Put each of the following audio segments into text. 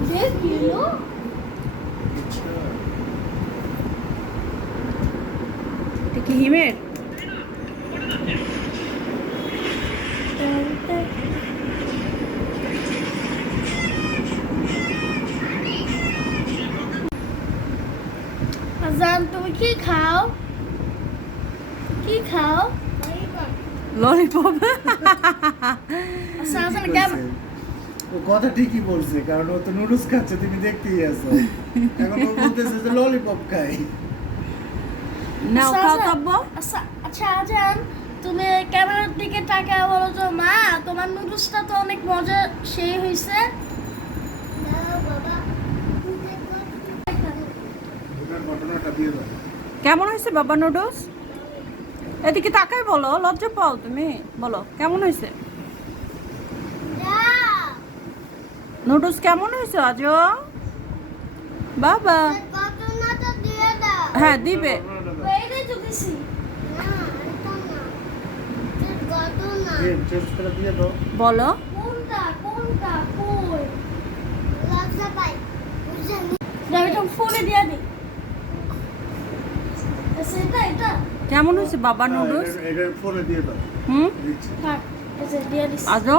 জানি এটা কি হিমের আজান তুমি কি খাও? কি খাও? ললিপপ আজান কেমন। ও কথা ঠিকই বলছে কারণ ও তো নুডলস খাচ্ছে তুমি দেখতেই আছো। এখন ও বলতেছে যে ললিপপ খাই। নাও খাও আচ্ছা। আচ্ছা আচ্ছা আজান তুমি ক্যামেরার দিকে তাকায় বলো তো মা তোমার নুডলসটা তো অনেক মজা সেই দাও। কেমন হয়েছে বাবা নুডলস? এদিকে তাকাই বলো লজ্জা পাও তুমি। বলো কেমন হয়েছে নুডলস কেমন হয়েছে আজ বাবা। হ্যাঁ দিবে। বলো। কেমন হয়েছে বাবা নুডলস? এটা- ফোনে দিয়ে দাও। হুম? আজও?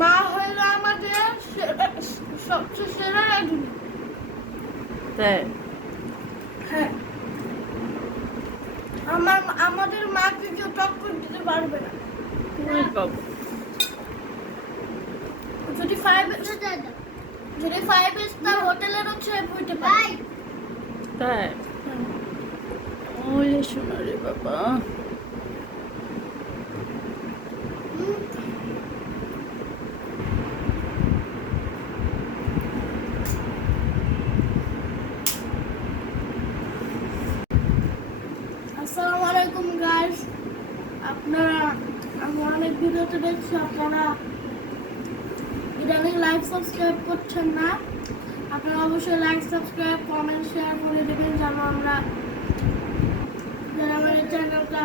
মা হইল আমাদের সবচেয়ে সেরা রাঁধুনি। তাই? হ্যাঁ। আমার আমাদের মাকে কেউ টক্কর দিতে পারবে না। যদি ফাইভ যদি ফাইভ স্টার হোটেলের হচ্ছে হইতে পারে। তাই? ওলে শোনা রে বাবা। আলাইকুম গাইস আপনারা, আমি অনেক ভিডিওতে দেখছি আপনারা। ইদানিং লাইক সাবস্ক্রাইব করছেন না। আপনারা অবশ্যই লাইক সাবস্ক্রাইব কমেন্ট শেয়ার করে দেবেন যেন আমরা যেন এই চ্যানেলটা